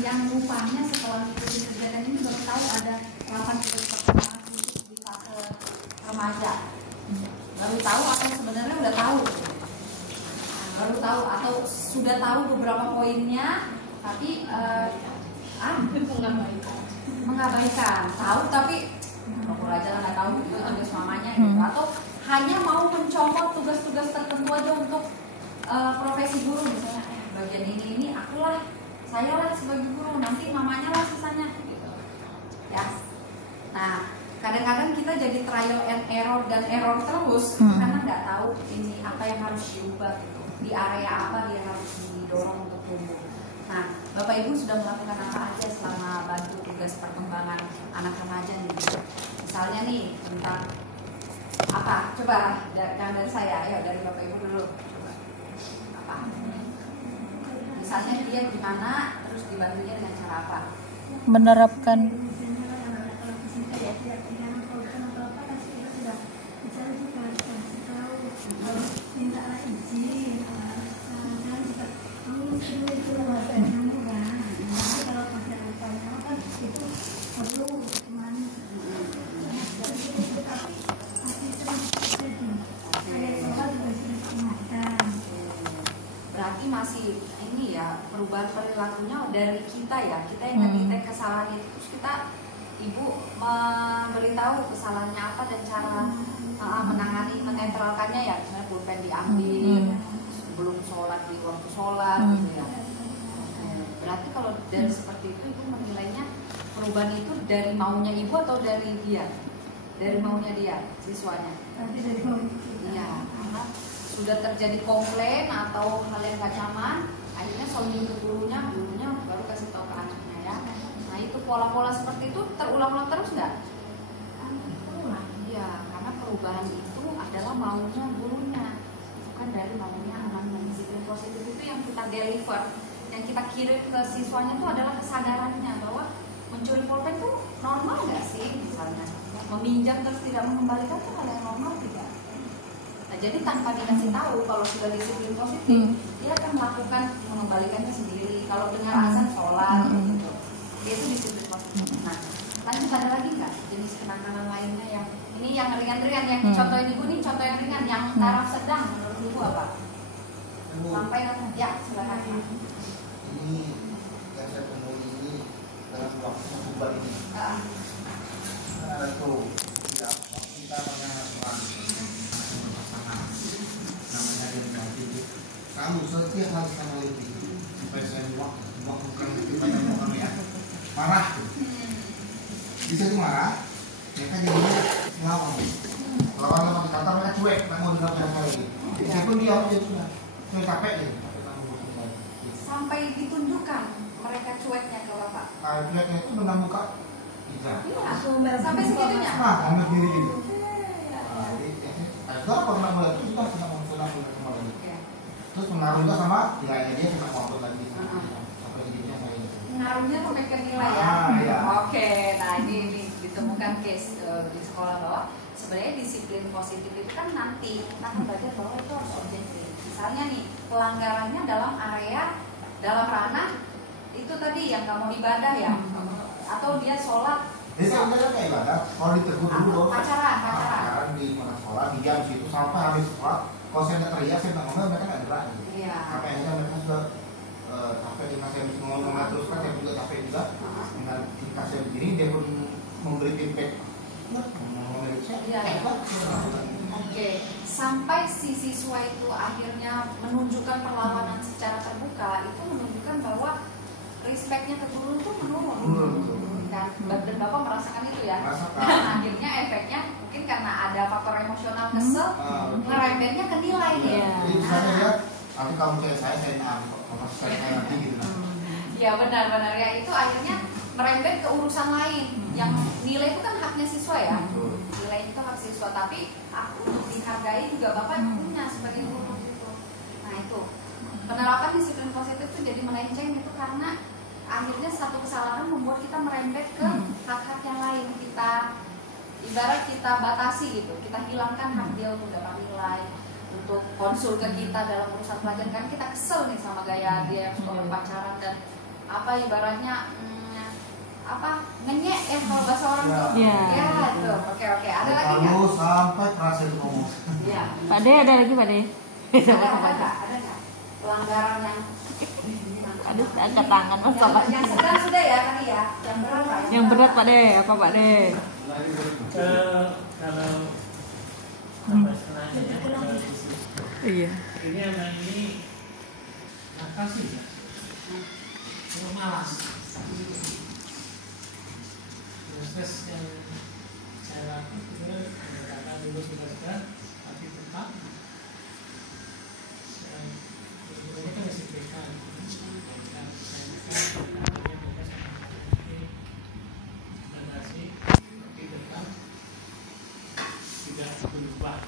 yang rupanya setelah mengikuti kegiatan ini baru tahu ada 8 tugas perkembangan di fase remaja. Baru tahu atau sebenarnya udah tahu? Baru tahu atau sudah tahu beberapa poinnya, tapi mengabaikan. Tahu tapi pura-pura aja nggak tahu itu tugas mamanya gitu. Atau hanya mau mencomot tugas-tugas tertentu aja untuk profesi guru, misalnya bagian ini akulah, saya lah sebagai guru, nanti mamanya lah sisanya gitu ya. Nah kadang-kadang kita jadi trial and error dan error terus karena nggak tahu ini apa yang harus diubah gitu, di area apa dia harus didorong untuk tumbuh. Nah Bapak Ibu sudah melakukan apa aja selama bantu tugas perkembangan anak remaja nih? Misalnya nih tentang apa? Coba dari saya, ayo dari Bapak Ibu dulu. Coba apa? Misalnya dia gimana, terus dibantunya dengan cara apa? Menerapkan berarti masih ini ya, perubahan perilakunya dari kita ya, kita yang ngedetek kesalahan itu, terus kita ibu memberitahu kesalahannya apa dan cara menangani, menetralkannya ya, misalnya pulpen diambil sebelum sholat, di waktu sholat gitu ya. Berarti kalau dari seperti itu ibu menilainya perubahan itu dari maunya ibu atau dari dia? Dari maunya dia, siswanya? Dari maunya. Iya, karena sudah terjadi komplain atau hal yang gak nyaman, akhirnya sounding ke gurunya baru kasih tahu ke anaknya ya. Nah itu pola-pola seperti itu terulang-ulang terus nggak? Terulang. Iya, karena perubahan itu adalah maunya gurunya, bukan dari maunya anak-anak. Disiplin positif itu yang kita deliver, yang kita kirim ke siswanya itu adalah kesadarannya bahwa mencuri pulpen itu normal nggak sih, misalnya meminjam terus tidak mengembalikan itu hal yang normal tidak? Nah, jadi tanpa dikasih tahu, kalau sudah disiplin positif, dia akan melakukan mengembalikannya sendiri. Kalau dengar azan sholat, gitu. Dia itu disiplin positif. Nah, lanjut ada lagi nggak jenis kenakalan lainnya yang ini yang ringan-ringan, yang contohin ibu nih contoh yang ringan, yang taraf sedang menurut ibu apa? Sampai ya silakan. Ini yang saya temui ini dalam waktu bulan ini. Itu tidak kita namanya yang ganti kamu setiap hari sama lebih supaya saya bukan banyak orang ya marah bisa itu marah mereka jadinya lawan sama di kantor mereka cuek nggak mau dilakukan lagi saya pun dia sudah capek ya sampai ditunjukkan mereka cueknya ke bapak. Cueknya itu dengan muka bisa sampai segitunya anak diri gitu kalau pernah mulai itu sudah pernah terus mengaruh juga sama nilainya dia tidak mau lagi sampai hidupnya saya ngaruhnya sampai ke nilai ya. Iya. Oke, nah ini ditemukan case di sekolah bahwa sebenarnya disiplin positif itu kan nanti kita akan belajar bahwa itu harus objektif. Misalnya nih pelanggarannya dalam area, dalam ranah itu tadi yang nggak mau ibadah ya, atau dia sholat. Jadi sebenarnya kayak ibadah kalau ditegur dulu pacaran di mana sekolah diam situ sampai habis sekolah. Kalau saya nggak teriak, saya nggak ngomel, mereka nggak gerak gitu. Iya. Sampai akhirnya mereka sudah sampai di saya ngomong terus kan, saya juga capek juga. Dengan tingkat saya begini, dia pun memberi feedback. Iya. Oke. Sampai si siswa itu akhirnya menunjukkan perlawanan secara terbuka, itu menunjukkan bahwa respectnya ke guru itu menurun. Dan Bapak merasakan itu ya. Dan akhirnya efeknya mungkin karena ada faktor emosional kesel, ngerembetnya ke nilai ya. Jadi misalnya dia, nanti kamu saya nanti gitu. Ya benar ya, itu akhirnya merembet ke urusan lain. Yang nilai itu kan haknya siswa ya. Nilai itu hak siswa, tapi aku dihargai juga Bapak punya sebagai guru gitu. Nah itu penerapan disiplin positif itu jadi melenceng itu karena akhirnya satu kesalahan membuat kita merembet ke hak-hak yang lain. Kita ibarat kita batasi gitu, kita hilangkan hak dia untuk dapat nilai, untuk konsul ke kita dalam urusan pelajaran. Kan kita kesel nih sama gaya dia yang suka pacaran dan apa ibaratnya apa ngenyek ya kalau bahasa orang tuh. Iya. Ya tuh. Oke, ada lagi nggak? Kalau sampai kerasa itu ngomong. Iya. Pak De ada lagi Pak De? Ada nggak pelanggaran yang Aduh, angkat tangan masalah. yang sedang sudah ya tadi ya, yang berat Pak? Yang berat Pak De, apa Pak De? Kalau sampai setelahnya ya, kalau sisi Iya. ini anak ini nakal sih ya, cuma malas. Proses yang saya lakukan itu pendekatan dulu sudah, tapi tetap sebenarnya kan masih BK. Tidak berubah.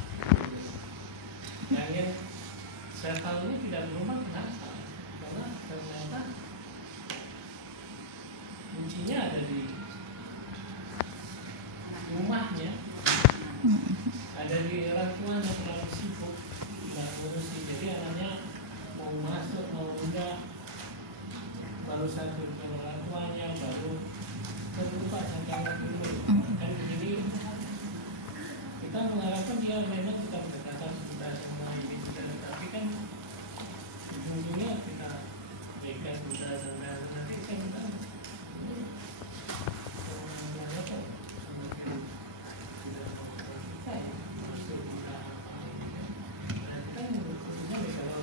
Yang saya tahu ini tidak berubah kenapa? Karena ternyata kuncinya ada di rumahnya, ada di orang tuanya terlalu sibuk tidak ngurusi. Jadi anaknya mau masuk mau enggak baru satu ke orang tuanya baru lupa sangat dulu. Kan jadi kita mengharapkan dia memang kita berdekatan kita semua ini kita, tapi kan ujung-ujungnya kita berikan kita dan nanti kan kita orang kok semakin tidak mau kita ya masuk kita apa ini kan kita khususnya kalau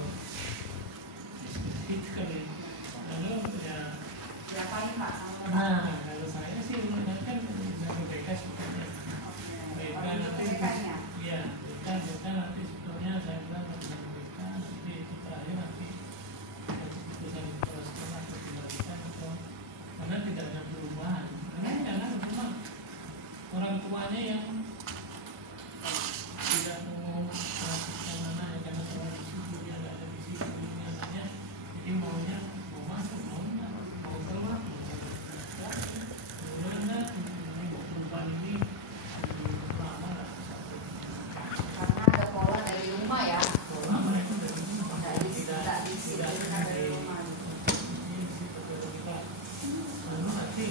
itu kan lalu ya Diapain Pak sama Pak? nah kalau saya sih menanyakan dari BK sebetulnya BK nanti iya BK nanti sebetulnya saya bilang dengan BK nanti itu terakhir nanti keputusan kepala sekolah atau dibalikan atau karena tidak ada perubahan karena jangan cuma orang tuanya yang tidak mau melakukan anaknya karena orang di situ dia nggak ada di situ ini anaknya jadi maunya mau masuk mau enggak mau keluar perubahan ini lama Karena ada pola dari rumah ya. pola mereka dari rumah Tidak tidak disiplinkan dari rumah. ini sebetulnya kita lalu nanti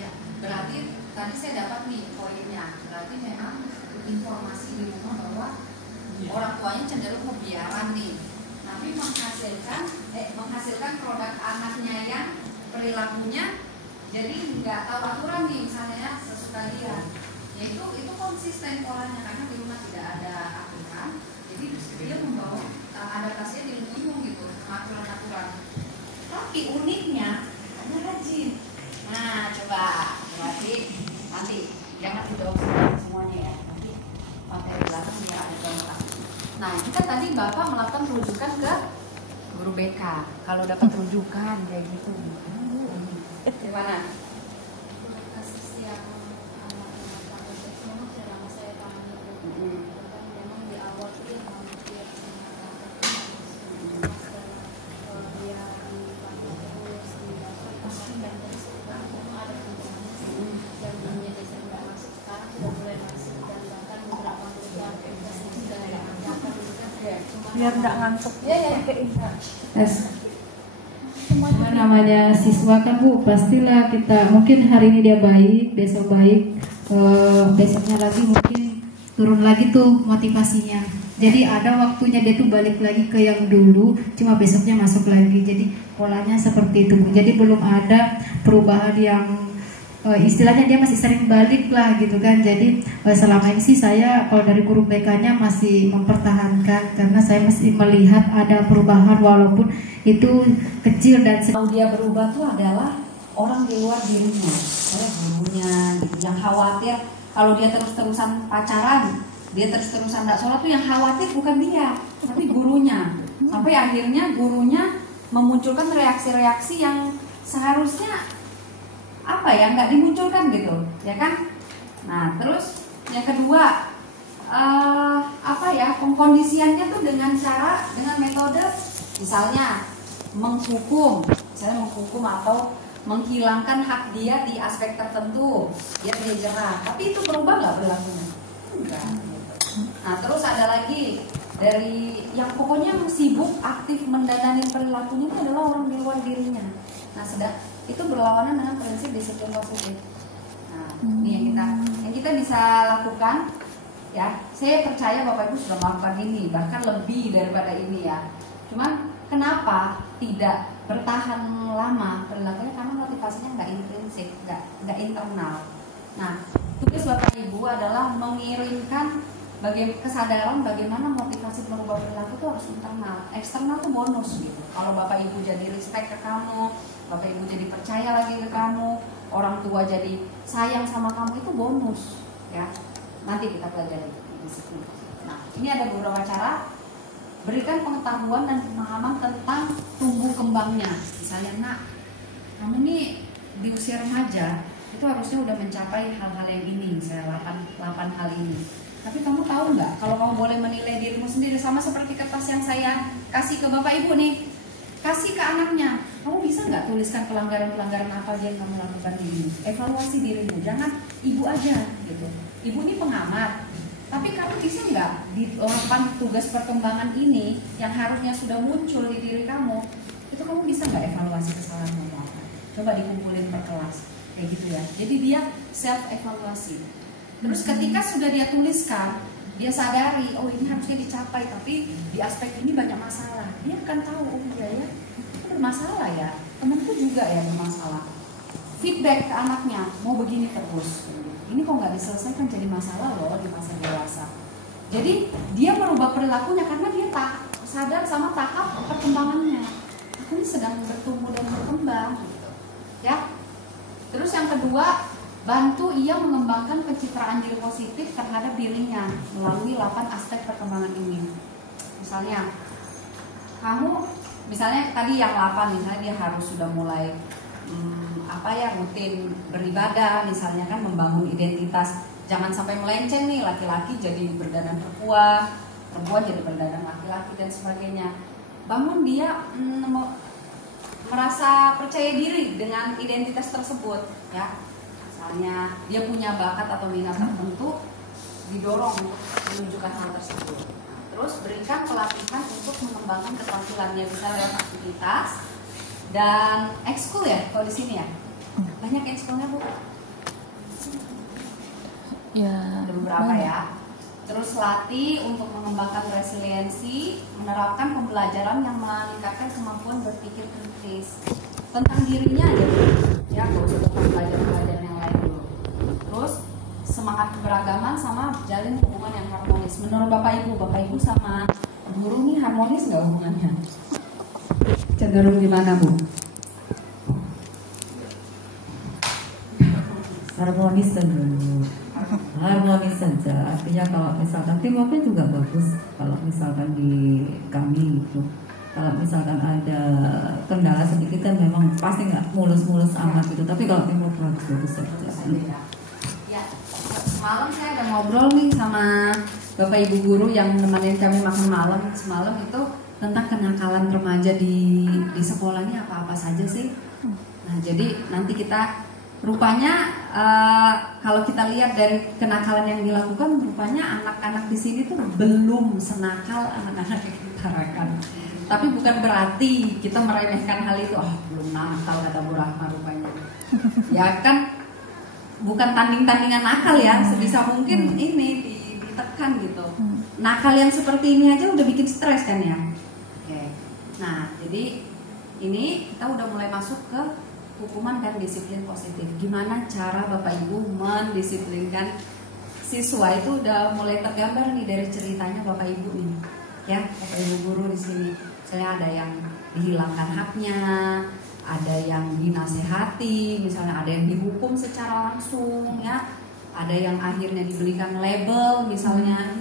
Ya, berarti tadi saya dapat nih poinnya. Berarti memang informasi di rumah bahwa orang tuanya cenderung pembiaran nih, tapi menghasilkan produk anaknya yang perilakunya jadi nggak tahu aturan nih, misalnya ya, sesuka dia. Ya itu konsisten polanya karena di rumah tidak ada aturan, jadi dia membawa adaptasinya di bingung gitu, aturan-aturan. Tapi uniknya ada rajin. Nah, coba berarti nanti jangan dijawab semuanya ya. Nanti materi belakang biar ada gambar. Nah, ini kan tadi Bapak melakukan rujukan ke guru BK. Kalau dapat rujukan kayak gitu. Gimana? Kasus yang anak-anak pakai seks memang selama saya tangani itu kan memang di awal itu yang hampir dia dipanggil terus dilakukan dan sekarang memang ada perubahan dan menjadi saya nggak masuk sekarang sudah mulai masuk dan bahkan beberapa perubahan investasi sudah diangkat Biar nggak ngantuk. ya Cuma namanya siswa kan Bu, pastilah kita mungkin hari ini dia baik, besok baik, besoknya lagi mungkin turun lagi tuh motivasinya. Jadi ada waktunya dia tuh balik lagi ke yang dulu, cuma besoknya masuk lagi. Jadi polanya seperti itu Bu. Jadi belum ada perubahan yang istilahnya dia masih sering balik lah gitu kan. Jadi selama ini sih saya kalau dari guru BK-nya masih mempertahankan karena saya masih melihat ada perubahan walaupun itu kecil dan Tahu dia berubah tuh adalah orang di luar dirinya, oleh gurunya gitu. Yang khawatir kalau dia terus-terusan pacaran, dia terus-terusan nggak sholat tuh yang khawatir bukan dia, tapi gurunya. Sampai akhirnya gurunya memunculkan reaksi-reaksi yang seharusnya apa ya nggak dimunculkan gitu, ya kan? Nah terus yang kedua apa ya pengkondisiannya tuh dengan metode misalnya menghukum atau menghilangkan hak dia di aspek tertentu, dia jerah. Tapi itu berubah nggak perilakunya? Enggak. Nah terus ada lagi dari yang pokoknya sibuk aktif mendananin perilakunya itu adalah orang di luar dirinya. Nah itu berlawanan dengan prinsip disiplin positif. Nah ini yang kita bisa lakukan ya. Saya percaya Bapak Ibu sudah melakukan ini, bahkan lebih daripada ini ya. Cuman kenapa tidak bertahan lama perilakunya? Karena motivasinya nggak intrinsik, nggak internal. Nah tugas Bapak Ibu adalah mengirimkan kesadaran bagaimana motivasi merubah perilaku itu harus internal. Eksternal itu bonus gitu. Kalau Bapak Ibu jadi respect ke kamu, Bapak Ibu jadi percaya lagi ke kamu, orang tua jadi sayang sama kamu, itu bonus ya. Nanti kita pelajari di sini. Nah, ini ada beberapa cara. Berikan pengetahuan dan pemahaman tentang tumbuh kembangnya. Misalnya, nak, kamu nih di usia remaja itu harusnya udah mencapai hal-hal yang ini, misalnya 8 hal ini. Tapi kamu tahu nggak, kalau kamu boleh menilai dirimu sendiri, sama seperti kertas yang saya kasih ke Bapak Ibu nih, kasih ke anaknya, kamu bisa nggak tuliskan pelanggaran-pelanggaran apa aja yang kamu lakukan di ini? Evaluasi dirimu, jangan ibu aja gitu. Ibu ini pengamat, tapi kamu bisa nggak di 8 tugas perkembangan ini yang harusnya sudah muncul di diri kamu, itu kamu bisa nggak evaluasi kesalahanmu apa? Coba dikumpulin per kelas, kayak gitu ya. Jadi dia self evaluasi. Terus ketika sudah dia tuliskan, dia sadari, oh ini harusnya dicapai, tapi di aspek ini banyak masalah. Dia akan tahu, oh iya ya, itu bermasalah ya, temanku juga ya bermasalah. Feedback ke anaknya, mau begini terus. Ini kok nggak diselesaikan jadi masalah loh di masa dewasa. Jadi dia merubah perilakunya karena dia sadar sama tahap perkembangannya. Aku ini sedang bertumbuh dan berkembang, gitu. Ya. Terus yang kedua, bantu ia mengembangkan pencitraan diri positif terhadap dirinya melalui 8 aspek perkembangan ini. Misalnya, misalnya tadi yang 8, misalnya dia harus sudah mulai rutin beribadah, misalnya kan membangun identitas. Jangan sampai melenceng nih, laki-laki jadi berdandan perempuan, perempuan jadi berdandan laki-laki dan sebagainya. Bangun dia merasa percaya diri dengan identitas tersebut, ya. Misalnya dia punya bakat atau minat tertentu, didorong untuk menunjukkan hal tersebut. Terus berikan pelatihan untuk mengembangkan keterampilannya, bisa lewat aktivitas dan ekskul ya, kalau di sini ya. Banyak ekskulnya Bu? Ya. Ada beberapa ya. Terus latih untuk mengembangkan resiliensi, menerapkan pembelajaran yang meningkatkan kemampuan berpikir kritis tentang dirinya aja, ya nggak usah tentang pelajaran-pelajaran yang lain dulu. Terus semangat keberagaman sama jalin hubungan yang harmonis. Menurut Bapak Ibu sama guru nih harmonis nggak hubungannya? Cenderung gimana Bu? Harmonis saja. Artinya kalau misalkan teamworknya juga bagus. Kalau misalkan di kami itu, kalau misalkan ada kendala sedikit kan memang pasti nggak mulus-mulus amat gitu. Tapi kalau teamwork bagus saja. Ya, semalam saya ada ngobrol nih sama Bapak Ibu guru yang nemenin kami makan malam semalam itu tentang kenakalan remaja di sekolahnya apa-apa saja sih. Nah, jadi nanti kita rupanya kalau kita lihat dari kenakalan yang dilakukan, rupanya anak-anak di sini tuh belum senakal anak-anak yang kita harapkan. Tapi bukan berarti kita meremehkan hal itu. Oh, belum nakal kata Bu Rahma rupanya. Ya kan, bukan tanding-tandingan nakal ya. Sebisa mungkin ini ditekan gitu. Nakal yang seperti ini aja udah bikin stres kan ya. Oke. Nah, jadi ini kita udah mulai masuk ke hukuman dan disiplin positif. Gimana cara Bapak Ibu mendisiplinkan siswa, itu udah mulai tergambar nih dari ceritanya Bapak Ibu ini. Ya, Bapak Ibu guru di sini. Misalnya ada yang dihilangkan haknya, ada yang dinasehati, misalnya ada yang dihukum secara langsung, ya. Ada yang akhirnya diberikan label, misalnya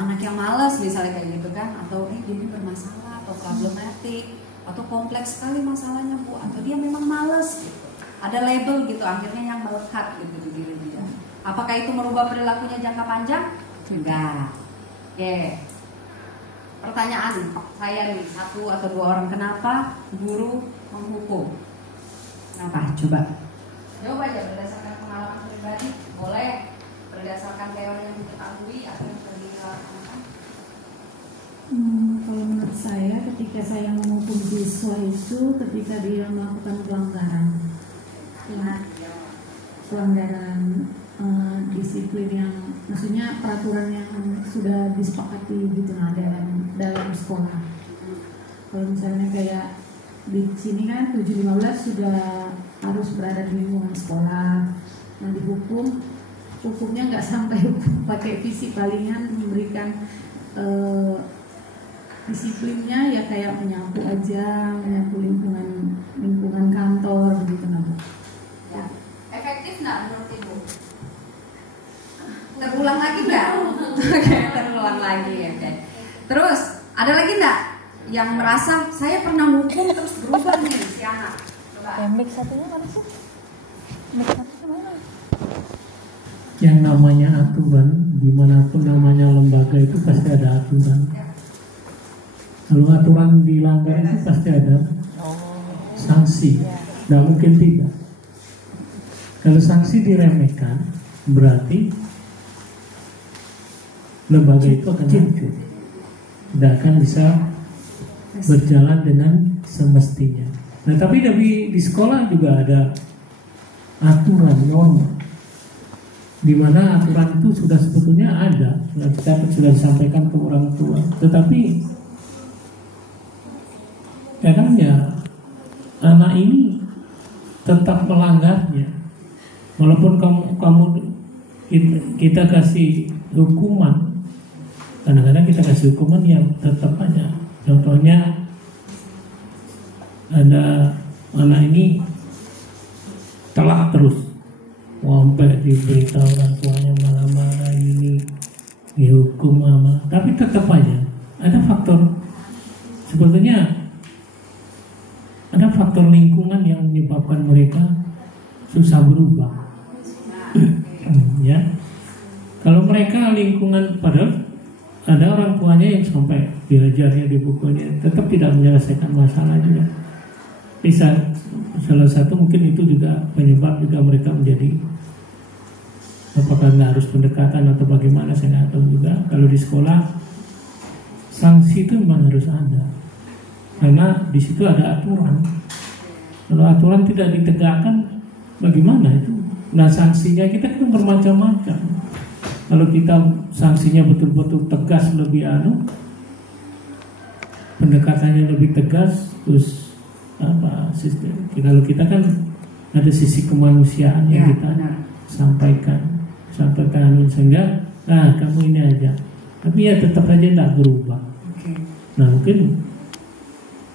anak yang malas, misalnya kayak gitu kan, atau dia bermasalah atau problematik, atau kompleks sekali masalahnya Bu, atau dia memang malas gitu. Ada label gitu, akhirnya yang melekat gitu di diri dia. Apakah itu merubah perilakunya jangka panjang? Enggak. Oke. Pertanyaan saya nih, 1 atau 2 orang, kenapa guru menghukum? Kenapa? Coba. Jawab aja berdasarkan pengalaman pribadi, boleh berdasarkan teori yang diketahui atau yang sudah dilaksanakan? Kalau menurut saya, ketika saya menghukum siswa itu ketika dia melakukan pelanggaran disiplin yang, maksudnya peraturan yang sudah disepakati gitu lah dalam sekolah. Kalau misalnya kayak di sini kan 7.15 sudah harus berada di lingkungan sekolah. Nah, hukumnya nggak sampai hukum pakai fisik, palingan memberikan disiplinnya ya kayak menyapu aja, menyapu lingkungan kantor begitu nah Bu. Ya. Efektif nggak menurut Ibu? Terulang lagi nggak? Oke, terulang lagi ya. Oke. Terus ada lagi nggak yang merasa saya pernah hukum terus berubah nih si anak? Coba. Mix satunya mana sih? Mix satunya mana? Yang namanya aturan, dimanapun namanya lembaga itu pasti ada aturan. Kalau aturan dilanggar itu pasti ada sanksi, tidak mungkin tidak. Kalau sanksi diremehkan, berarti lembaga itu akan hancur, tidak akan bisa berjalan dengan semestinya. Nah, tapi di sekolah juga ada aturan norma, di mana aturan itu sudah sebetulnya ada, kita sudah disampaikan ke orang tua, tetapi kadangnya anak ini tetap melanggarnya, walaupun kita kasih hukuman, kadang-kadang kita kasih hukuman yang tetap aja. Contohnya ada anak ini telat terus, sampai diberitahu orang tuanya marah-marah ini dihukum sama, tapi tetap aja ada faktor sebetulnya. Ada faktor lingkungan yang menyebabkan mereka susah berubah. Ya, kalau mereka lingkungan, padahal ada orang tuanya yang sampai diajarnya di bukunya tetap tidak menyelesaikan masalah juga. Bisa salah satu mungkin itu juga penyebab juga mereka menjadi, apakah nggak harus pendekatan atau bagaimana saya nggak tahu juga. Kalau di sekolah sanksi itu memang harus ada. Karena di situ ada aturan. Kalau aturan tidak ditegakkan, bagaimana itu? Nah, sanksinya kita kan bermacam-macam. Kalau kita sanksinya betul-betul tegas, lebih pendekatannya lebih tegas, terus sistem. Kalau kita kan ada sisi kemanusiaan yang kita sampaikan sehingga, kamu ini aja. Tapi ya tetap aja tidak berubah. Nah, mungkin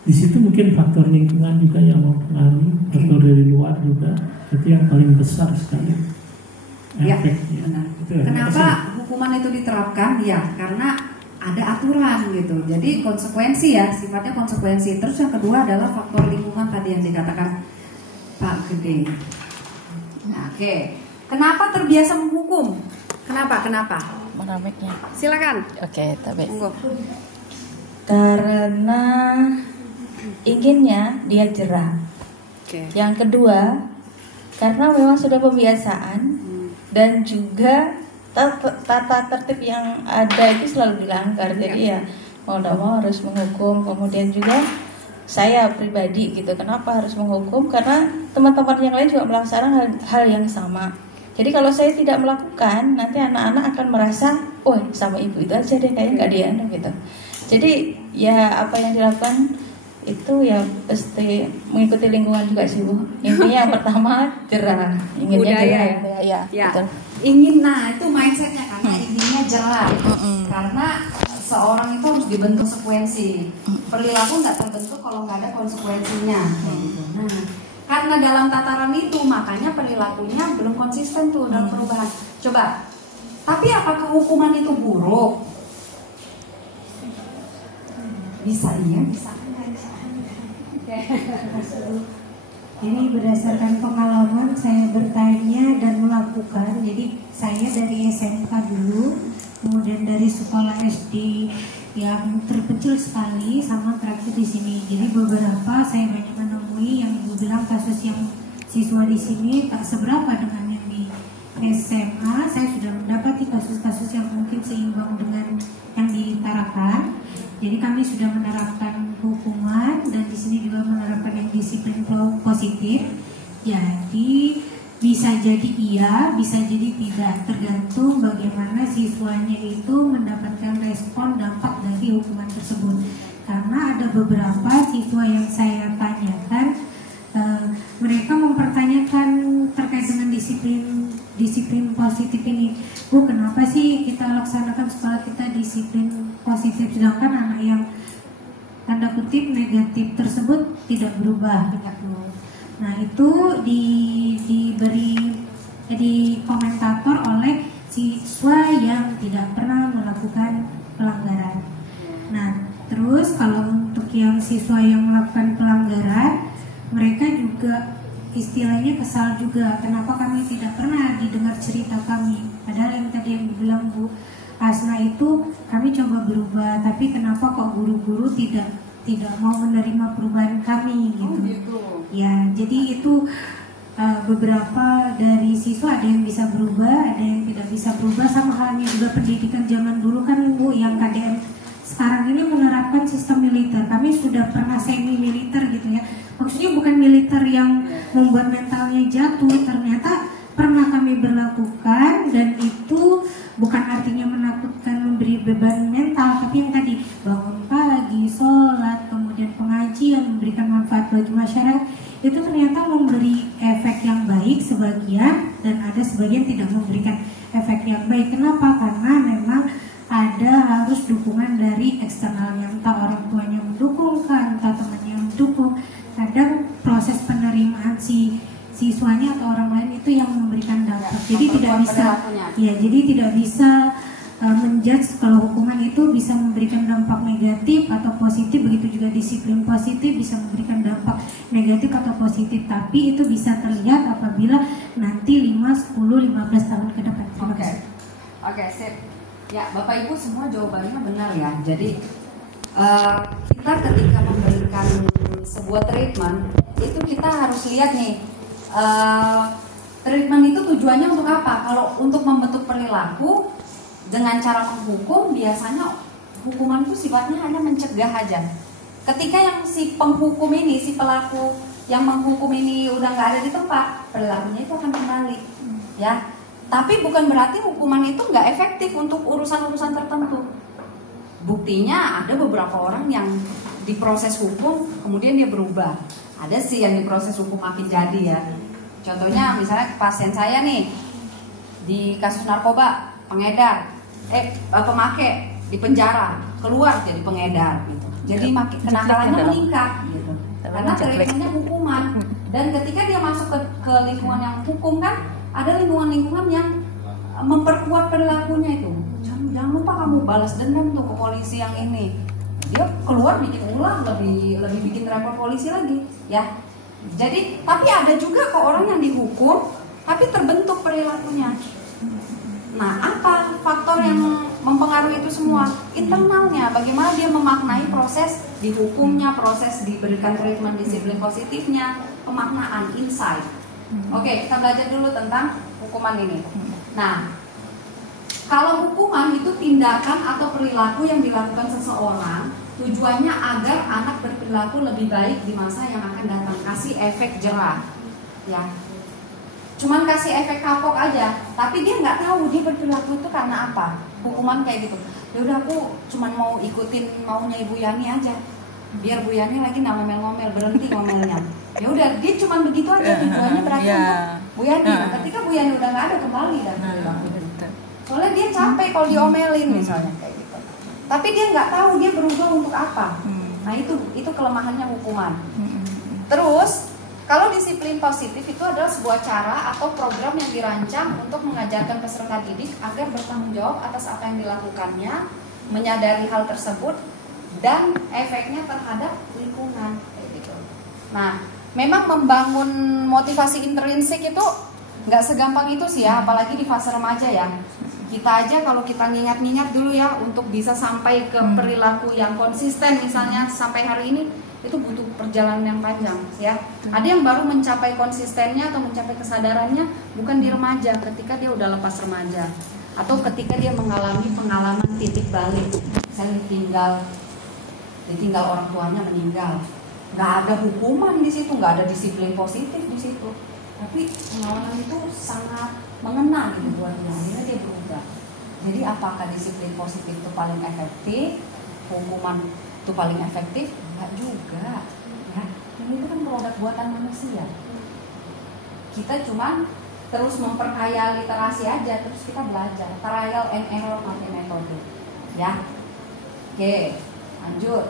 di situ mungkin faktor lingkungan juga yang mempengaruhi, faktor dari luar juga, itu yang paling besar sekali efeknya. Ya, kenapa hukuman itu diterapkan? Ya, karena ada aturan gitu. Jadi konsekuensi ya, sifatnya konsekuensi. Terus yang kedua adalah faktor lingkungan tadi yang dikatakan Pak Gede. Nah, oke. Kenapa terbiasa menghukum? Kenapa? Mana mic-nya? Silakan. Oke, tapi karena inginnya dia jerah. Yang kedua, karena memang sudah pembiasaan dan juga tata tertib yang ada itu selalu dilanggar. Jadi ya mau tidak mau harus menghukum. Kemudian juga saya pribadi gitu, kenapa harus menghukum? Karena teman-teman yang lain juga melaksanakan hal yang sama. Jadi kalau saya tidak melakukan, nanti anak-anak akan merasa, oh sama ibu itu aja deh, kayaknya nggak dia gitu. Jadi ya apa yang dilakukan itu ya pasti mengikuti lingkungan juga sih Bu. Intinya yang pertama jerah, inginnya budaya jerah, ya. betul. Ingin, nah itu mindsetnya karena inginnya jerah. Karena seorang itu harus dibentuk konsekuensi. Perilaku nggak terbentuk kalau nggak ada konsekuensinya. Nah, karena dalam tataran itu makanya perilakunya belum konsisten tuh dalam perubahan. Coba, tapi apakah hukuman itu buruk? Bisa iya, bisa. Ini berdasarkan pengalaman saya bertanya dan melakukan. Jadi saya dari SMK dulu, kemudian dari sekolah SD yang terpencil sekali sama terakhir di sini. Jadi beberapa saya banyak menemui yang ibu bilang kasus yang siswa di sini tak seberapa dengan yang di SMA saya sudah mendapati kasus-kasus yang mungkin seimbang dengan yang ditarakan. Jadi kami sudah menerapkan hukuman dan di sini juga menerapkan yang disiplin positif. Jadi bisa jadi iya, bisa jadi tidak, tergantung bagaimana siswanya itu mendapatkan respon dampak dari hukuman tersebut. Karena ada beberapa siswa yang saya tanyakan, mereka mempertanyakan terkait dengan disiplin positif ini. Bu, kenapa sih kita laksanakan sekolah kita disiplin positif, sedangkan anak yang tanda kutip negatif tersebut tidak berubah? Nah, itu di komentator oleh siswa yang tidak pernah melakukan pelanggaran. Nah, terus kalau untuk yang siswa yang melakukan pelanggaran, mereka juga istilahnya kesal juga. Kenapa kami tidak pernah didengar cerita kami? Padahal yang tadi yang dibilang Bu Asna itu kami coba berubah, tapi kenapa kok guru-guru tidak mau menerima perubahan kami gitu. Ya, jadi itu beberapa dari siswa ada yang bisa berubah, ada yang tidak bisa berubah. Sama halnya juga pendidikan zaman dulu kan Bu, yang KDM sekarang ini menerapkan sistem militer. Kami sudah pernah semi militer gitu ya. Maksudnya bukan militer yang membuat mentalnya jatuh, ternyata pernah kami berlakukan, dan itu bukan artinya menakutkan, memberi beban mental, tapi yang tadi bangun pagi, sholat, kemudian pengajian, memberikan manfaat bagi masyarakat, itu ternyata memberi efek yang baik sebagian, dan ada sebagian tidak memberikan efek yang baik. Kenapa? Karena memang ada harus dukungan dari eksternalnya, entah orang tuanya mendukung, entah temannya mendukung. Kadang proses penerimaan siswanya atau orang lain itu yang memberikan dampak. Jadi tidak bisa menjudge kalau hukuman itu bisa memberikan dampak negatif atau positif. Begitu juga disiplin positif bisa memberikan dampak negatif atau positif. Tapi itu bisa terlihat apabila nanti 5, 10, 15 tahun ke depan. Oke, sip. Ya, Bapak Ibu semua jawabannya benar ya. Jadi kita ketika memberikan sebuah treatment itu kita harus lihat nih, treatment itu tujuannya untuk apa? Kalau untuk membentuk perilaku dengan cara menghukum, biasanya hukuman itu sifatnya hanya mencegah aja. Ketika yang si penghukum ini, si pelaku yang menghukum ini udah nggak ada di tempat, perilakunya itu akan kembali, ya. Tapi bukan berarti hukuman itu nggak efektif untuk urusan-urusan tertentu. Buktinya ada beberapa orang yang diproses hukum kemudian dia berubah. Ada sih yang diproses hukum makin jadi ya. Contohnya misalnya pasien saya nih di kasus narkoba, pengedar, pemakai di penjara, keluar jadi pengedar gitu. Jadi makin kenakalannya meningkat gitu. Karena treatmentnya hukuman. Dan ketika dia masuk ke lingkungan yang hukum kan, ada lingkungan-lingkungan yang memperkuat perilakunya itu. Jangan lupa kamu balas dendam tuh ke polisi yang ini. Dia keluar bikin ulah, lebih bikin repot polisi lagi, ya. Jadi, tapi ada juga kok orang yang dihukum, tapi terbentuk perilakunya. Nah, apa faktor yang mempengaruhi itu semua? Internalnya, bagaimana dia memaknai proses dihukumnya, proses diberikan treatment disiplin positifnya, pemaknaan, insight. Oke, kita belajar dulu tentang hukuman ini. Nah, kalau hukuman itu tindakan atau perilaku yang dilakukan seseorang, tujuannya agar anak berperilaku lebih baik di masa yang akan datang. Kasih efek jerah, ya. Cuman kasih efek kapok aja, tapi dia nggak tahu dia berperilaku itu karena apa. Hukuman kayak gitu. Ya udah, aku cuman mau ikutin maunya Ibu Yani aja. Biar Bu Yani lagi nggak ngomel-ngomel, berhenti ngomelnya. Ya udah, dia cuman begitu aja, tujuannya berarti untuk Bu Yani. Nah, ketika Bu Yani udah nggak ada, kembali dan soalnya dia capek kalau diomelin misalnya kayak gitu. Tapi dia nggak tahu dia berubah untuk apa. Nah itu kelemahannya hukuman. Terus kalau disiplin positif itu adalah sebuah cara atau program yang dirancang untuk mengajarkan peserta didik agar bertanggung jawab atas apa yang dilakukannya, menyadari hal tersebut dan efeknya terhadap lingkungan kayak gitu. Nah, memang membangun motivasi intrinsik itu nggak segampang itu sih ya, apalagi di fase remaja ya. Kita aja kalau kita ngingat-ngingat dulu ya, untuk bisa sampai ke perilaku yang konsisten misalnya sampai hari ini, itu butuh perjalanan yang panjang ya. Ada yang baru mencapai konsistennya atau mencapai kesadarannya bukan di remaja, ketika dia udah lepas remaja, atau ketika dia mengalami pengalaman titik balik, misalnya ditinggal orang tuanya meninggal, nggak ada hukuman di situ, nggak ada disiplin positif di situ, tapi pengalaman itu sangat mengena gitu buat dia, akhirnya dia berubah. Jadi apakah disiplin positif itu paling efektif, hukuman itu paling efektif? Enggak juga ya. Ini itu kan produk buatan manusia. Kita cuman terus memperkaya literasi aja, terus kita belajar trial and error pakai metode ya. Oke, lanjut.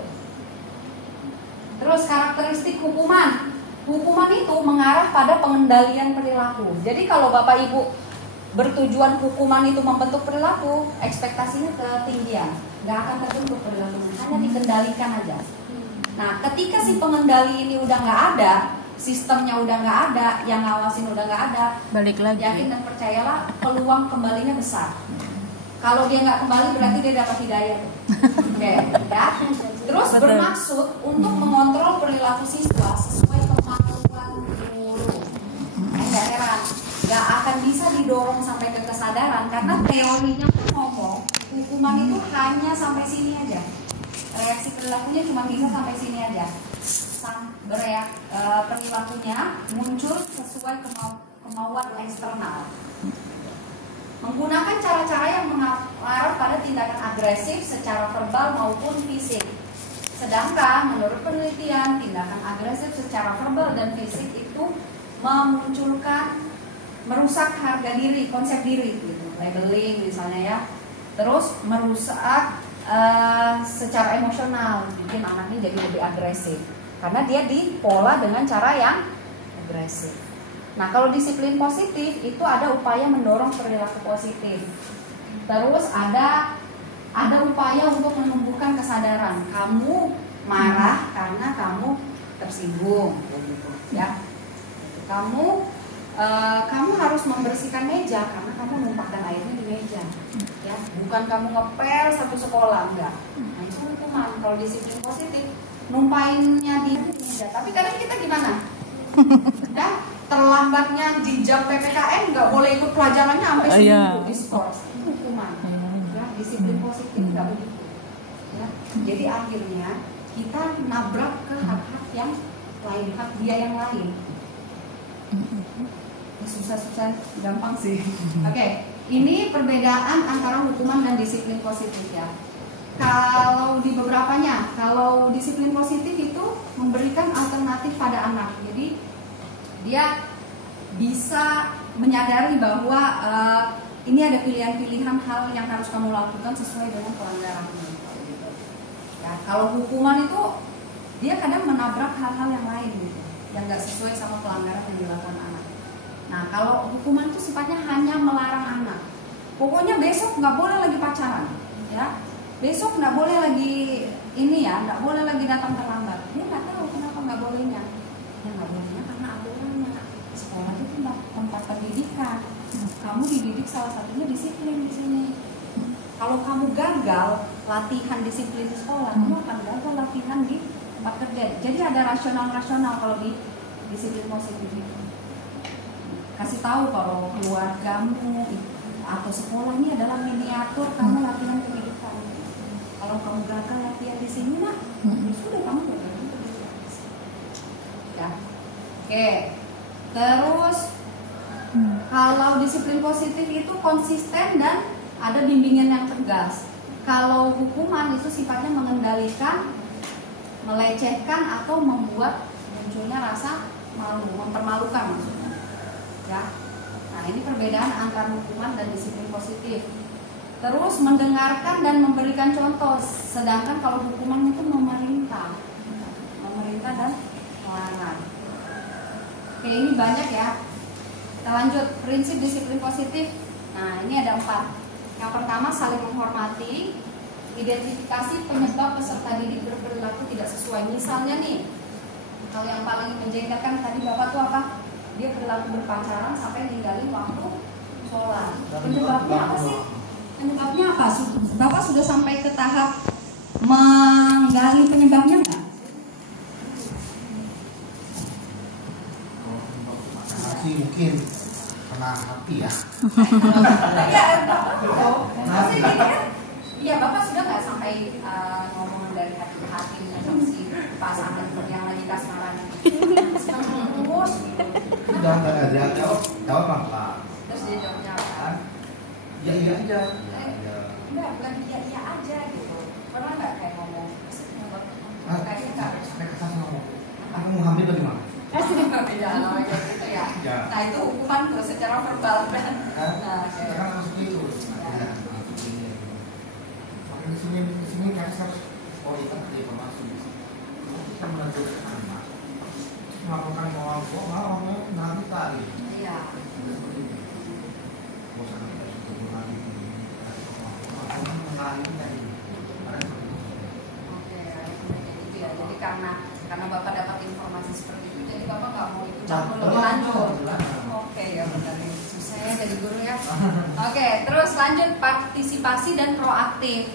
Terus karakteristik hukuman. Hukuman itu mengarah pada pengendalian perilaku. Jadi kalau Bapak Ibu bertujuan hukuman itu membentuk perilaku, ekspektasinya ketinggian, nggak akan terbentuk perilakunya, hanya dikendalikan aja. Nah, ketika si pengendali ini udah nggak ada, sistemnya udah nggak ada, yang ngawasin udah nggak ada, balik lagi. Yakin dan percayalah, peluang kembalinya besar. Kalau dia nggak kembali berarti dia dapat hidayah. Oke, ya. Terus bermaksud untuk mengontrol perilaku siswa sesuai kemampuan guru. Nggak heran, nggak akan bisa didorong sampai ke kesadaran karena teorinya pun ngomong hukuman itu hanya sampai sini aja. Reaksi perilakunya cuma bisa sampai sini aja. Perilakunya muncul sesuai kemauan eksternal. Menggunakan cara-cara yang mengarah pada tindakan agresif secara verbal maupun fisik. Sedangkan menurut penelitian, tindakan agresif secara verbal dan fisik itu merusak harga diri, konsep diri gitu, labeling misalnya ya. Terus merusak secara emosional, bikin anaknya jadi lebih agresif karena dia dipola dengan cara yang agresif. Nah, kalau disiplin positif itu ada upaya mendorong perilaku positif. Terus ada upaya untuk menumbuhkan kesadaran. Kamu marah karena kamu tersinggung, gitu ya. Kamu harus membersihkan meja karena kamu numpahkan airnya di meja, ya. Bukan kamu ngepel satu sekolah, enggak. Nah, itu hukuman. Kalau disiplin positif, numpainnya di meja. Tapi kadang kita gimana? Ya, terlambatnya di jam PPKN nggak boleh ikut pelajarannya sampai seminggu diskors, itu hukuman. Ya, disiplin positif nggak begitu. Ya, jadi akhirnya kita nabrak ke hak-hak yang lain, hak dia yang lain. Susah-susah, gampang sih. Oke, ini perbedaan antara hukuman dan disiplin positif ya. Kalau di beberapanya, kalau disiplin positif itu memberikan alternatif pada anak. Jadi dia bisa menyadari bahwa ini ada pilihan-pilihan hal yang harus kamu lakukan sesuai dengan pelanggaranmu. Ya, kalau hukuman itu dia kadang menabrak hal-hal yang lain gitu, yang nggak sesuai sama pelanggaran yang dilakukan anak. Nah, kalau hukuman itu sifatnya hanya melarang anak. Pokoknya besok nggak boleh lagi pacaran, ya. Besok nggak boleh lagi ini ya, nggak boleh lagi datang terlambat. Dia nggak tahu kenapa nggak bolehnya. Ya nggak bolehnya karena aturannya. Sekolah itu tempat pendidikan. Kamu dididik salah satunya disiplin di sini. Kalau kamu gagal latihan disiplin di sekolah, kamu akan gagal latihan di tempat kerja. Jadi ada rasional kalau di disiplin positif itu. Kasih tahu kalau keluargamu atau sekolah ini adalah miniatur kamu latihan kehidupan. Kalau kamu gagal latihan di sini, nah sudah kamu gagal. Ya, oke. Terus kalau disiplin positif itu konsisten dan ada bimbingan yang tegas. Kalau hukuman itu sifatnya mengendalikan, melecehkan atau membuat munculnya rasa malu, mempermalukan maksudnya. Ya. Nah, ini perbedaan antara hukuman dan disiplin positif. Terus mendengarkan dan memberikan contoh, sedangkan kalau hukuman itu memerintah dan melarang. Oke, ini banyak ya. Kita lanjut, prinsip disiplin positif. Nah, ini ada 4. Yang pertama, saling menghormati, identifikasi penyebab peserta didik berperilaku tidak sesuai. Misalnya nih, kalau yang paling menjengkelkan tadi Bapak tuh apa? Dia perilaku berpacaran sampai ninggalin waktu sholat. Penyebabnya apa sih? Penyebabnya apa? Bapak sudah sampai ke tahap menggali penyebabnya nggak? Hati mungkin kena hati ya. Iya, maksudnya gini kan? Iya, Bapak sudah nggak sampai ngomong dari hati ke hati sama si pasangan yang lagi kasmaran? Terus, Jangan jawab apa? terus dia jawabnya apa? Ya iya aja. Enggak, bukan iya aja gitu. Pernah nggak kayak ngomong? Kayak Mereka ngomong. Aku mau hamil bagaimana? beda namanya gitu ya. Nah itu hukuman tuh secara verbal kan. Nah, Sekarang masuk itu. Di sini kasar. Oh itu informasi. Kita melanjutkan anak. Melakukan orangnya nanti tadi. iya. Oke, gitu ya. Jadi karena Bapak dapat informasi seperti itu, jadi Bapak nggak mau ikut campur lebih lanjut. Oke ya benar. Susah ya jadi guru ya. Oke, terus lanjut partisipasi dan proaktif.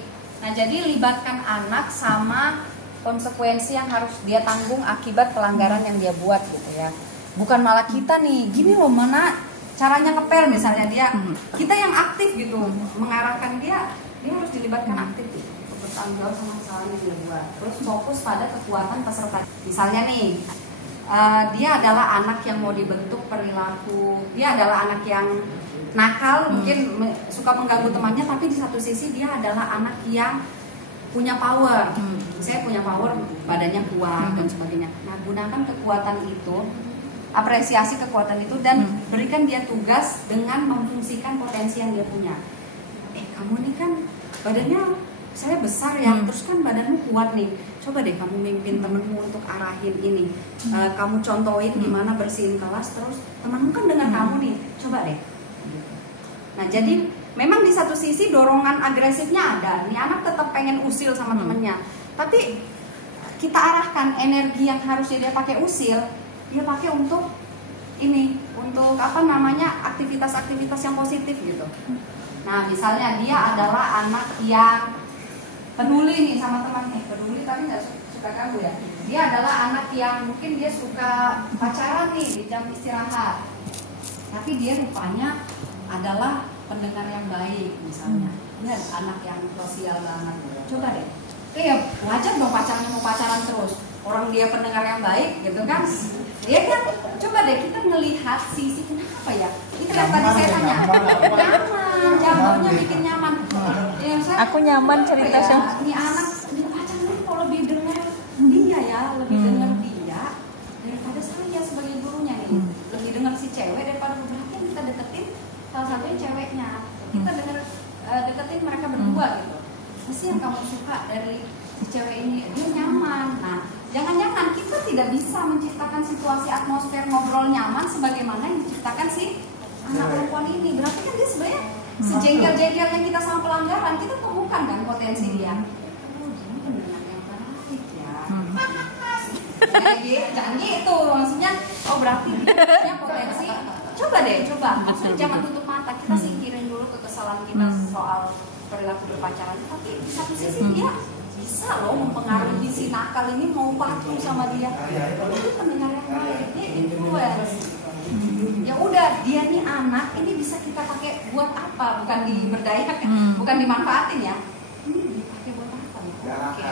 Nah, jadi libatkan anak sama konsekuensi yang harus dia tanggung akibat pelanggaran yang dia buat gitu ya. Bukan malah kita nih, gini loh mana caranya ngepel misalnya dia, kita yang aktif gitu, mengarahkan dia harus dilibatkan aktif gitu, untuk bertanggung jawab sama kesalahan yang dia buat. Terus fokus pada kekuatan peserta. Misalnya nih, dia adalah anak yang mau dibentuk perilaku, dia adalah anak yang nakal, mungkin suka mengganggu temannya, tapi di satu sisi dia adalah anak yang punya power. Saya punya power, badannya kuat dan sebagainya. Nah, gunakan kekuatan itu, apresiasi kekuatan itu dan berikan dia tugas dengan memfungsikan potensi yang dia punya. Kamu nih kan badannya saya besar ya, terus kan badanmu kuat nih. Coba deh kamu mimpin temenmu untuk arahin ini. Kamu contohin gimana bersihin kelas, terus temanmu kan dengan kamu nih. Coba deh. Nah, jadi memang di satu sisi dorongan agresifnya ada. Nih anak tetap pengen usil sama temennya. Tapi kita arahkan energi yang harusnya dia pakai usil, dia pakai untuk ini, untuk apa namanya, aktivitas-aktivitas yang positif gitu. Nah, misalnya dia adalah anak yang peduli nih sama temannya, peduli tapi nggak suka ganggu ya. Dia adalah anak yang mungkin dia suka pacaran nih di jam istirahat, tapi dia rupanya adalah pendengar yang baik misalnya. Ini anak yang sosial banget. Coba deh, ya wajar dong pacarnya mau pacaran terus. Orang dia pendengar yang baik gitu kan. Dia kan, coba deh kita ngelihat sisi kenapa ya. Itu yang tadi saya tanya. Nyaman, jawabannya bikin nyaman. Aku nyaman cerita ya, sama ini anak, ini pacarnya kok lebih dengar dia ya, lebih dengar dia daripada saya sebagai gurunya nih. Lebih dengar si cewek daripada berarti yang kita deketin salah satunya ceweknya. Kita deketin mereka berdua gitu. Pasti yang kamu suka dari si cewek ini, dia nyaman. Nah, jangan-jangan kita tidak bisa menciptakan situasi atmosfer ngobrol nyaman sebagaimana yang diciptakan si anak perempuan ini. Berarti kan dia sebenarnya sejengkel-jengkelnya kita sama pelanggaran, kita temukan kan potensi dia. Oh, dia pendengar yang baik ya. Jangan gitu, maksudnya oh berarti dia potensi. Coba deh, maksudnya jangan tutup mata, kita singkirin dulu kekesalan kita soal perilaku berpacaran. Tapi di satu sisi dia bisa loh mempengaruhi si nakal ini mau patuh sama dia. Itu pendengar yang baik, dia influence. Ya udah, dia nih anak, ini bisa kita pakai buat apa? Bukan diberdayakan, bukan dimanfaatin ya. Ini dipakai buat apa? Oke.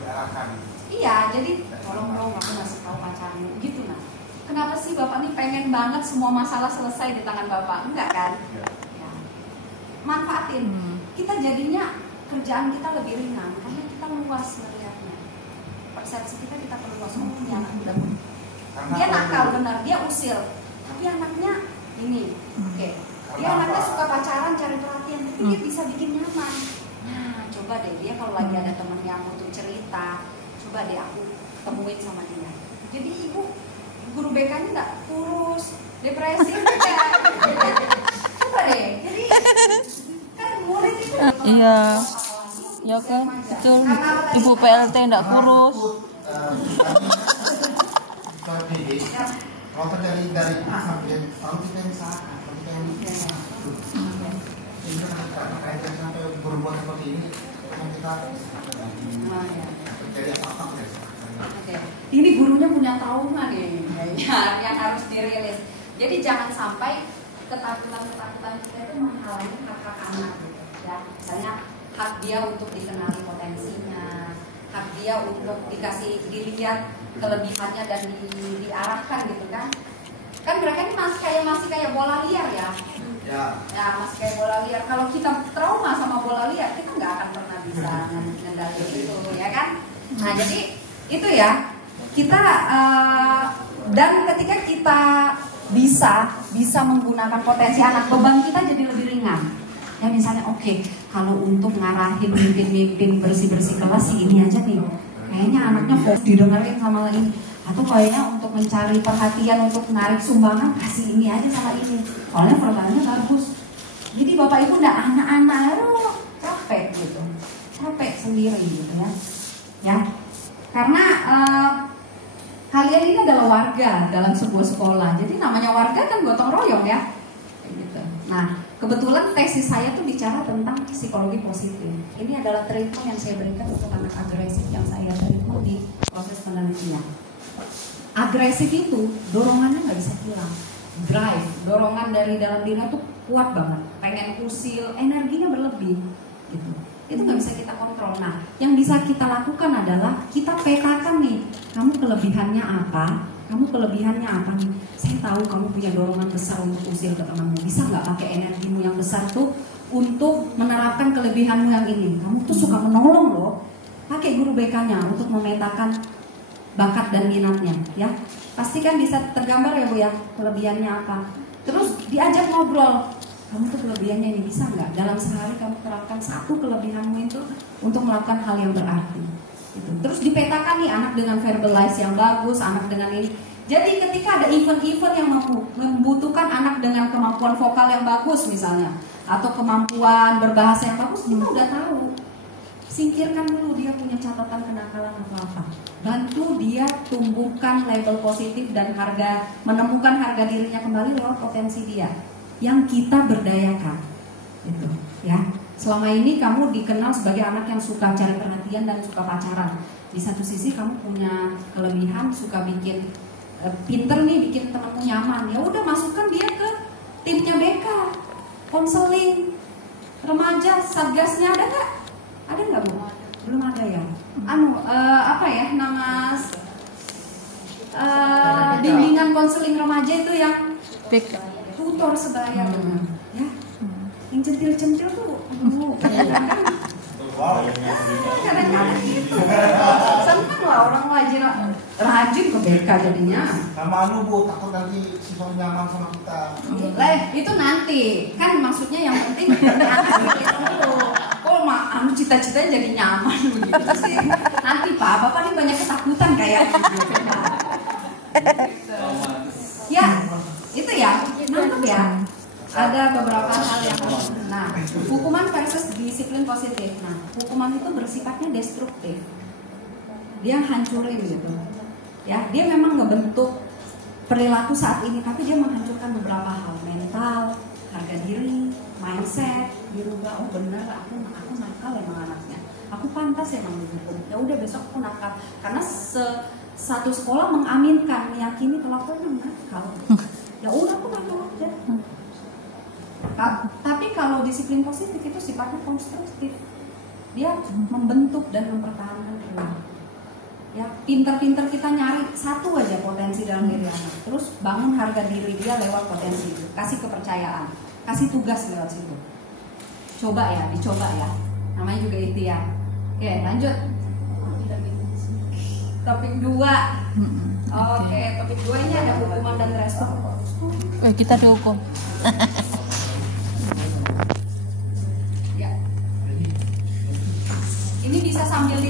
Diarahkan. Iya, jadi tolong dong aku ngasih tahu pacarmu gitu. Nah, kenapa sih Bapak nih pengen banget semua masalah selesai di tangan Bapak? Enggak kan? Ya. Manfaatin. Kita jadinya kerjaan kita lebih ringan karena kita luas melihatnya. Persepsi kita perluas. Oh, ini anak udah dia nakal benar, dia usil. Tapi anaknya ini, oke. Dia anaknya suka pacaran, cari perhatian, tapi dia bisa bikin nyaman. Nah, coba deh dia kalau lagi ada temen yang butuh cerita, coba deh aku temuin sama dia. Jadi ibu guru BK-nya nggak kurus, depresi enggak. Coba deh. Jadi kan murid itu iya. Ya kan, betul. Ibu PLT enggak kurus. Kalau dari A sampai selalu kita yang salah, kita yang kita terkait sampai berbuat seperti ini, memang kita terjadi apa-apa ya. Oke. Ini gurunya punya trauma nih, yang harus dirilis. Jadi jangan sampai ketakutan kita itu menghalangi hak-hak anak gitu ya. Misalnya hak dia untuk dikenali potensinya, hak dia untuk dilihat kelebihannya dan diarahkan gitu kan. Kan mereka ini masih kayak bola liar ya. Ya masih kayak bola liar. Kalau kita trauma sama bola liar, kita nggak akan pernah bisa ngendaliin itu ya kan. Nah jadi itu ya kita dan ketika kita bisa menggunakan potensi anak, beban kita jadi lebih ringan. Ya misalnya oke, kalau untuk ngarahin mimpin bersih kelas sih ini aja nih. Kayaknya anaknya fokus didengerin sama ini. Atau kayaknya untuk mencari perhatian, untuk menarik sumbangan, kasih ini aja sama ini. Soalnya perlahannya bagus. Jadi bapak ibu udah anak-anak capek gitu. Capek sendiri gitu ya. Ya. Karena kalian ini adalah warga dalam sebuah sekolah. Jadi namanya warga kan gotong royong ya. Gitu. Nah, kebetulan tesis saya tuh bicara tentang psikologi positif. Ini adalah treatment yang saya berikan untuk anak agresif yang saya terima di proses penelitian. Agresif itu dorongannya nggak bisa hilang. Drive, dorongan dari dalam diri tuh kuat banget. Pengen usil, energinya berlebih. Gitu. Itu nggak bisa kita kontrol. Nah, yang bisa kita lakukan adalah kita petakan nih, kamu kelebihannya apa nih? Saya tahu kamu punya dorongan besar untuk usil ke temanmu. Bisa nggak pakai energimu yang besar tuh untuk menerapkan kelebihanmu yang ini? Kamu tuh suka menolong loh. Pakai guru BK-nya untuk memetakan bakat dan minatnya, ya. Pasti kan bisa tergambar ya Bu ya, kelebihannya apa. Terus diajak ngobrol. Kamu tuh kelebihannya ini bisa nggak? Dalam sehari kamu terapkan satu kelebihanmu itu untuk melakukan hal yang berarti. Gitu. Terus dipetakan nih anak dengan verbalize yang bagus, anak dengan ini. Jadi ketika ada event-event yang membutuhkan anak dengan kemampuan vokal yang bagus misalnya, atau kemampuan berbahasa yang bagus, kita udah tahu. Singkirkan dulu dia punya catatan kenakalan atau apa. Bantu dia tumbuhkan label positif dan menemukan harga dirinya kembali lewat potensi dia yang kita berdayakan, gitu, ya. Selama ini kamu dikenal sebagai anak yang suka cari perhatian dan suka pacaran. Di satu sisi kamu punya kelebihan, suka bikin pinter nih, bikin temanmu nyaman. Ya udah masukkan dia ke timnya BK, konseling remaja, satgasnya ada nggak? Ada nggak Bu? Belum ada ya. Apa ya nama bimbingan konseling remaja itu yang tutor sebaya benar, ya. Yang centil-centil tuh, kadang-kadang gitu. Senang lah orang rajin ke BK jadinya. Sama Bu, takut nanti siswa nyaman sama kita. Itu nanti, kan maksudnya yang penting anak gitu dulu. Kok cita-citanya jadi nyaman begitu sih? Nanti Pak, Bapak ini banyak ketakutan kayak gitu. Ya, itu ya, nangkep ya. Ada beberapa hal yang hukuman versus disiplin positif. Nah, hukuman itu bersifatnya destruktif. Dia hancurin gitu. Ya, dia memang ngebentuk perilaku saat ini, tapi dia menghancurkan beberapa hal, mental, harga diri, mindset, dirubah. Oh benar, aku nakal emang anaknya. Aku pantas emang dihukum. Ya udah besok aku nakal. Karena satu sekolah mengaminkan, meyakini kalau aku emang nakal. Ya udah aku nakal aja. Tapi kalau disiplin positif itu sifatnya konstruktif. Dia membentuk dan mempertahankan ulang. Ya, pinter-pinter kita nyari satu aja potensi dalam diri anak. Terus bangun harga diri dia lewat potensi itu. Kasih kepercayaan, kasih tugas lewat situ. Coba ya, dicoba ya. Namanya juga ikhtiar. Oke, lanjut. Topik 2. Oke, topik 2 ini ada hukuman dan respon. Kita dihukum. Ya. Ini bisa sambil